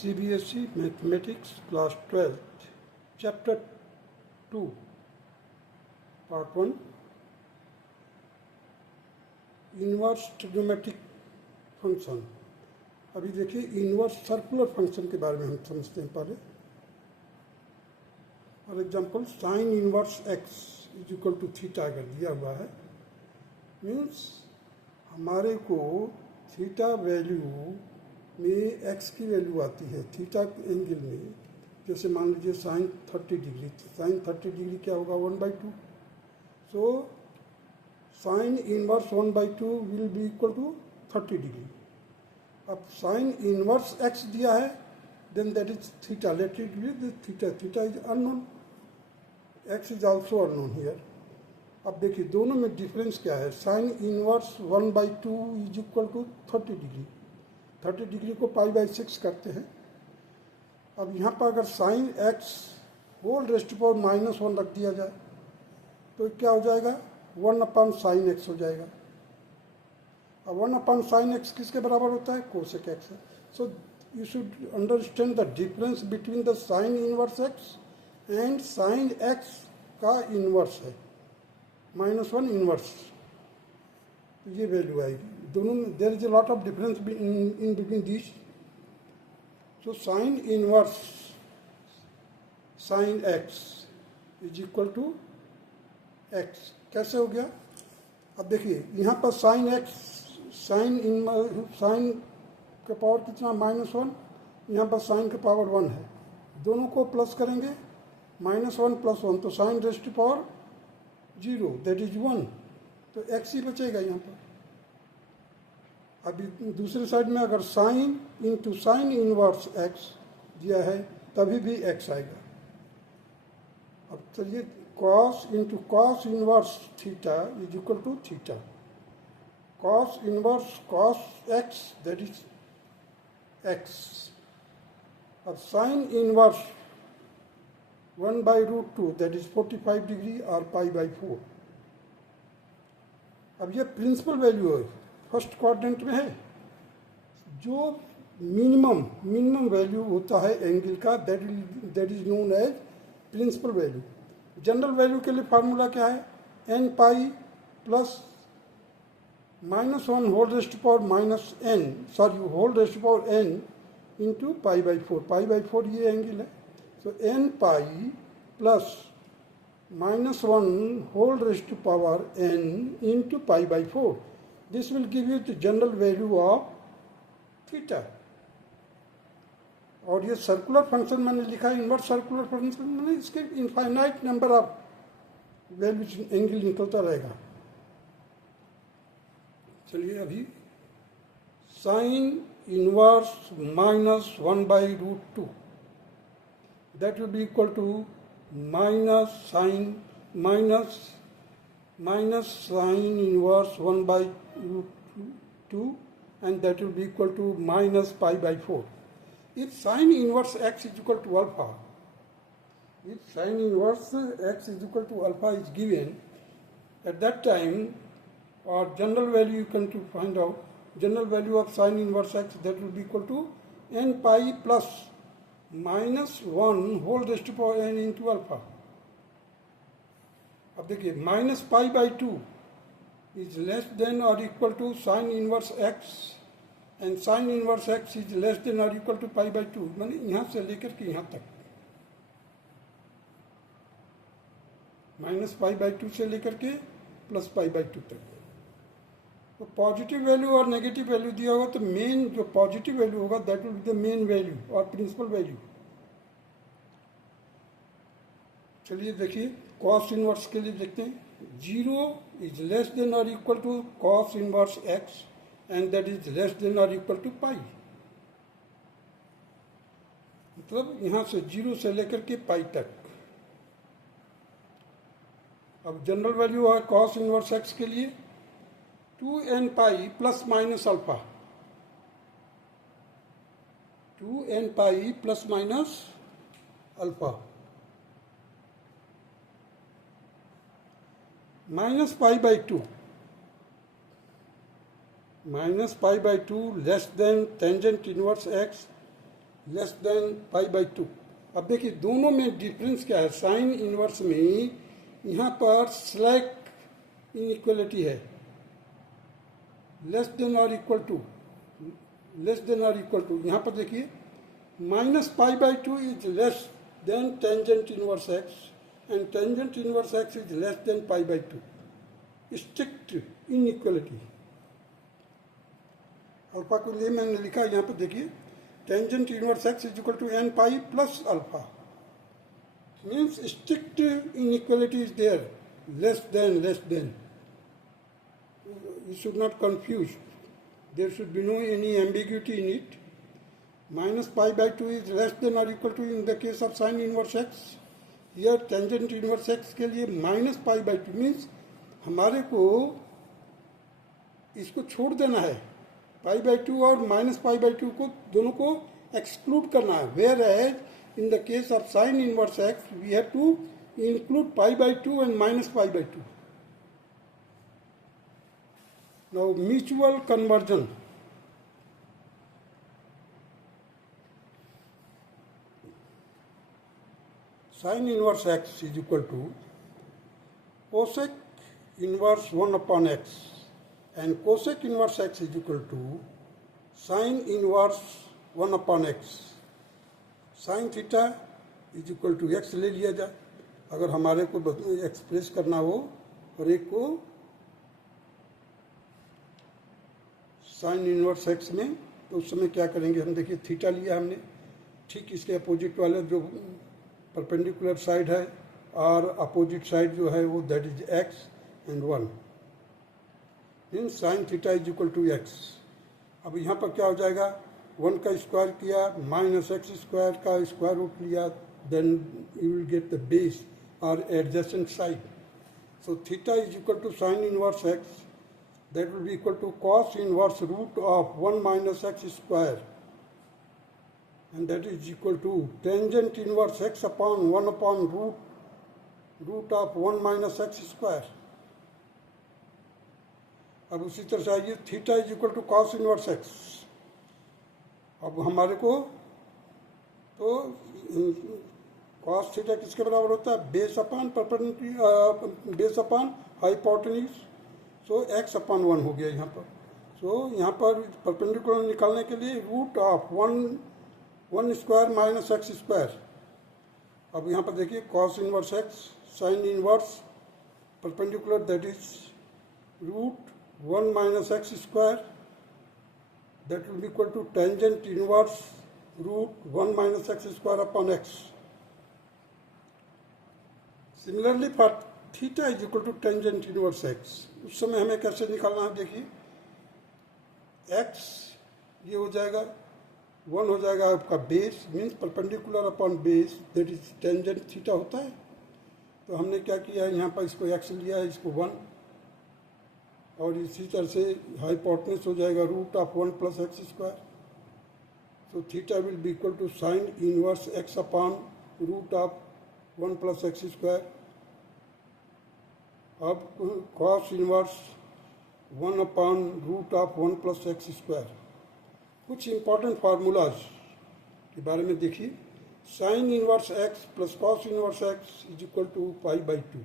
CBSE Mathematics Class 12, Chapter 2, Part 1, inverse trigonometric function. अभी देखिए inverse circular function के बारे में हम समझते हैं पहले। For example sine inverse X is equal to theta अगर दिया हुआ है, मीन्स हमारे को थीटा वैल्यू में एक्स की वैल्यू आती है थीटा एंगल में। जैसे मान लीजिए साइन 30 डिग्री, साइन 30 डिग्री क्या होगा 1/2। So sine inverse 1/2 will be equal to 30 degree. अब साइन इनवर्स एक्स दिया है, then that is theta, let it be theta, theta is unknown, X is also unknown here. अब देखिए दोनों में difference क्या है। Sine inverse 1/2 is equal to 30 degree, 30 degree को π/6 करते हैं। अब यहाँ पर अगर sine X whole raised power -1 रख दिया जाए तो क्या हो जाएगा 1/sin x हो जाएगा। अब 1/sin x किसके बराबर होता है, कोसेक एक्स है। So you should understand the difference between the sine inverse X and sine X का इनवर्स है -1 इनवर्स, तो ये वैल्यू आएगी दोनों में। There is a lot of difference in between these. So sine inverse sine X is equal to X कैसे हो गया। अब देखिए यहाँ पर साइन एक्स, साइन का पावर कितना -1, यहाँ पर साइन का पावर 1 है, दोनों को प्लस करेंगे -1 + 1 तो sine raised to power 0 that is 1, तो एक्स ही बचेगा यहाँ पर। अभी दूसरे साइड में अगर sine into sine inverse X दिया है तभी भी एक्स आएगा। अब चलिए cos into cos inverse theta is equal to theta, cos inverse cos X that is X. अब sine inverse 1/√2 that is 45 degree और π/4। अब ये प्रिंसिपल वैल्यू है, फर्स्ट क्वाड्रेंट में है। जो मिनिमम वैल्यू होता है एंगल का that is known as principal value. General value के लिए फार्मूला क्या है, n pi plus -1 whole raised power whole raised power n into π/4, π/4 ये एंगल है। So n pi plus -1 whole raised power n into π/4, this will give you the general value of theta। और ये circular function मैंने लिखा है, inverse circular function मैंने, इसके infinite number of values angle निकलता रहेगा। चलिए अभी sine inverse -1/√2 that will be equal to minus sin inverse 1/√2 and that will be equal to minus π/4. If sin inverse x is equal to alpha, if sin inverse x is equal to alpha is given, at that time our general value you can to find out general value of sin inverse x, that will be equal to n pi plus -1 whole raised to power n into alpha। अब देखिए -π/2 is less than और equal to sine inverse X and sine inverse X is less than और equal to π/2, माने यहाँ से लेकर के यहाँ तक, -π/2 से लेकर के +π/2 तक। तो पॉजिटिव वैल्यू और नेगेटिव वैल्यू दिया होगा तो मेन जो पॉजिटिव वैल्यू होगा that will be the main value और प्रिंसिपल वैल्यू। चलिए देखिए कॉस इनवर्स के लिए देखते हैं। 0 इज लेस देन और equal to cos inverse X and that is less than और इक्वल टू पाई, मतलब यहां से 0 से लेकर के पाई तक। अब जनरल वैल्यू है कॉस इनवर्स एक्स के लिए 2n pi plus minus alpha, 2n pi plus minus alpha, -π/2 -π/2 less than tangent inverse X less than pi by two. अब देखिए दोनों में डिफरेंस क्या है। साइन इनवर्स में यहाँ पर स्लैक इनइक्वलिटी है, लेस देन और इक्वल टू, लेस देन और इक्वल टू। यहाँ पर देखिए minus pi by two is less than tangent inverse X and tangent inverse X is less than pi by two. Strict inequality. Alpha को लिए मैंने लिखा यहाँ पर देखिए tangent inverse X is equal to N pi plus alpha, means strict inequality is there, less than. You should not confuse. There should be no any ambiguity in it. Minus pi by 2 is less than or equal to in the case of sin inverse x. Here tangent inverse x के लिए minus pi by 2 means हमारे को इसको छोड़ देना है, pi by 2 और minus pi by 2 को दोनों को exclude करना है. Whereas in the case of sin inverse x we have to include pi by 2 and minus pi by 2. Now mutual conversion. Sin inverse x is equal to cosec inverse 1 upon x and cosec inverse x is equal to sin inverse 1 upon x. Sin theta is equal to x ले लिया जाए अगर हमारे को express करना हो, और एक को साइन इनवर्स एक्स में, तो उस समय क्या करेंगे हम, देखिए थीटा लिया हमने, ठीक इसके अपोजिट वाले जो परपेंडिकुलर साइड है और अपोजिट साइड जो है वो that is X and 1 means sine theta is equal to X. अब यहाँ पर क्या हो जाएगा, 1 का स्क्वायर किया माइनस एक्स स्क्वायर का स्क्वायर रूट लिया, then you will get the base और adjacent side. So theta is equal to sine inverse X, that will be equal to cos inverse root of 1 minus x square, and that is equal to tangent inverse x upon 1 upon root of 1 minus x square. अब उसी तरह से आइए theta is equal to cos inverse X. अब हमारे को तो cos theta किसके बराबर होता है, base upon base upon hypotenuse. So X upon 1 हो गया यहाँ पर. सो यहाँ पर परपेंडिकुलर निकालने के लिए root of 1 square minus X square. अब यहाँ पर देखिए cos inverse X sine inverse perpendicular that is root 1 minus X square, that will be equal to tangent inverse root 1 minus X square upon X. Similarly for theta is equal to tangent inverse X. उस समय हमें कैसे निकालना है, देखिए x ये हो जाएगा 1 हो जाएगा आपका base, means perpendicular upon base that is tangent theta होता है. तो हमने क्या किया है, यहाँ पर इसको एक्स लिया है, इसको 1, और इसी तरह से हाइपोटेन्यूज हो जाएगा root of 1 plus X square. So theta will be equal to sine inverse X upon root of 1 plus X square. अब cos inverse 1 upon root of 1 plus X square. कुछ इंपॉर्टेंट फार्मूलाज के बारे में देखिए. Sine inverse X plus cos inverse X is equal to pi by 2.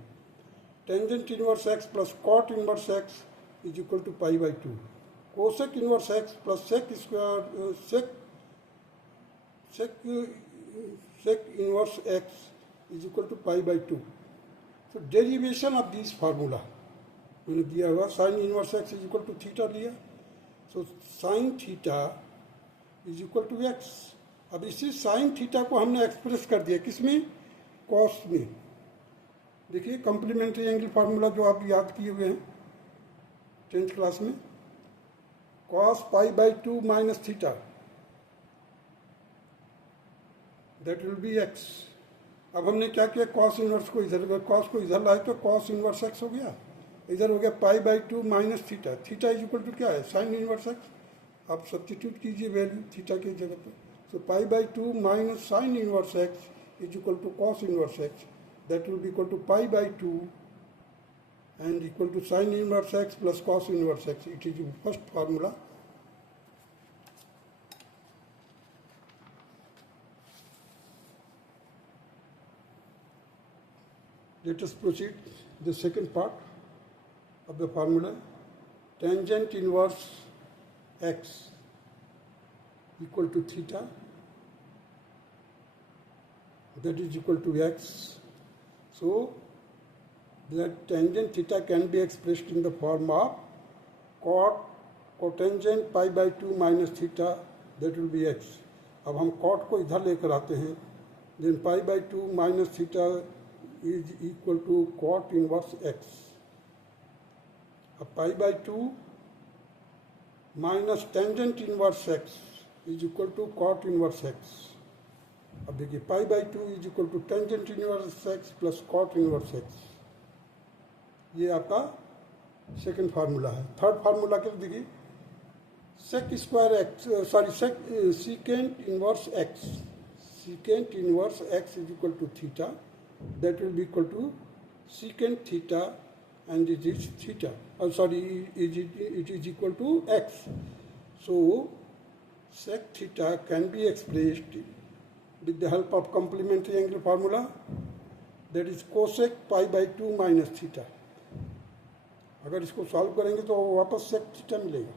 Tangent inverse X plus cot inverse X is equal to pi by 2. Cosec inverse X plus sec square sec inverse X is equal to pi by 2. तो derivation of this formula मैंने दिया हुआ, sine inverse X is equal to theta लिया. So sine theta is equal to X. अब इसी sine theta को हमने express कर दिया किसमें, कॉस में. देखिए कॉम्प्लीमेंट्री एंगल फार्मूला जो आप याद किए हुए हैं 10th क्लास में, cos pi by 2 minus theta that will B x. अब हमने क्या किया, कॉस इनवर्स को इधर, कॉस को इधर लाए तो कॉस इनवर्स एक्स हो गया, इधर हो गया pi by 2 minus theta. Theta is equal to क्या है, साइन इनवर्स एक्स. आप सब्स्टिट्यूट कीजिए वैल्यू थीटा की जगह पर. So pi by 2 minus sine inverse X is equal to cos inverse X, that will be equal to pi by 2 and equal to sine inverse X plus cos inverse X. It is first formula. Let us proceed the second part of the formula. Tangent inverse x equal to theta, that is equal to x. So that tangent theta can be expressed in the form of cotangent pi by 2 minus theta, that will be x. अब हम cot को इधर लेकर आते हैं, then pi by 2 minus theta is equal to cot inverse x. अब pi by 2 minus tangent inverse x is equal to cot inverse x. अब देखिए pi by 2 is equal to tangent inverse x plus cot inverse x. ये आपका second formula है. Third formula क्या देखिए, sec square x, secant inverse x. Secant inverse x is equal to theta. That will be equal to secant theta, and it is theta. It is equal to x. So sec theta can be expressed with the help of complementary angle formula. That is cosec pi by 2 minus theta. अगर इसको solve करेंगे तो वापस सेक theta मिलेगा.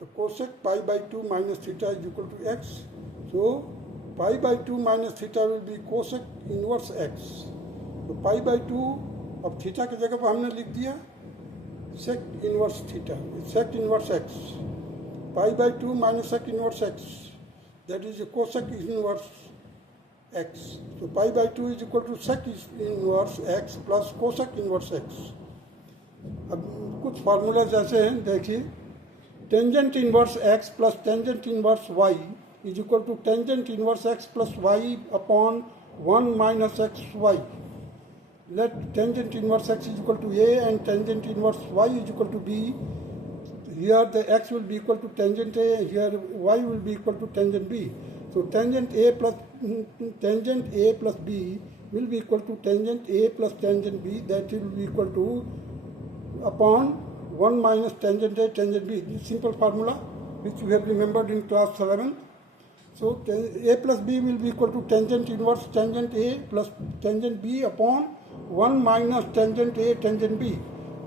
तो cosec pi by 2 minus theta is equal to X. So pi by 2 minus theta will be cosec inverse X. तो pi by 2 अब theta की जगह पर हमने लिख दिया sec inverse theta, sec inverse X. Pi by 2 minus sec inverse X, that is cosec inverse X. तो pi by 2 is equal to sec inverse X plus cosec inverse X. अब कुछ फार्मूलाज ऐसे हैं, देखिए. Tangent inverse X plus tangent inverse Y is equal to tangent inverse X plus Y upon 1 minus X Y. Let tangent inverse X is equal to A and tangent inverse Y is equal to B. Here the X will be equal to tangent A, here Y will be equal to tangent B. So tangent A plus B will be equal to tangent A plus tangent B, that will be equal to upon 1 minus tangent A tangent B. This simple formula which we have remembered in class 11. So A plus B will be equal to tangent inverse tangent A plus tangent B upon 1 minus tangent A tangent B.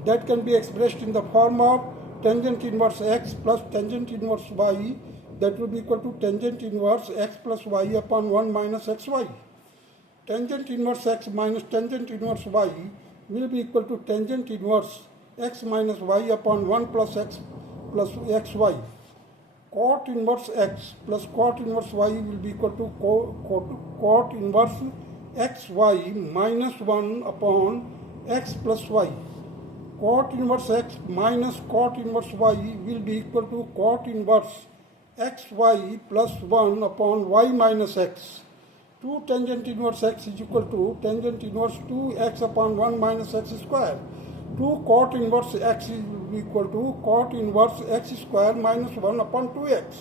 That can be expressed in the form of tangent inverse x plus tangent inverse y. That will be equal to tangent inverse x plus y upon 1 minus xy. Tangent inverse x minus tangent inverse y will be equal to tangent inverse x minus y upon 1 plus x plus xy. Cot inverse x plus cot inverse y will be equal to cot inverse xy minus 1 upon x plus y. Cot inverse x minus cot inverse y will be equal to cot inverse xy plus 1 upon y minus x. 2 tangent inverse x is equal to tangent inverse 2x upon 1 minus x square. 2 cot inverse x is equal to cot inverse x square minus 1 upon 2x.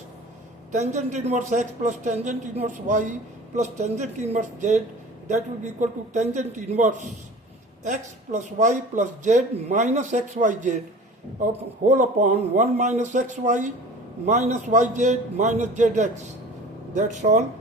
Tangent inverse x plus tangent inverse y plus tangent inverse z, that will be equal to tangent inverse x plus y plus z minus xyz of whole upon 1 minus xy minus yz minus zx. That's all.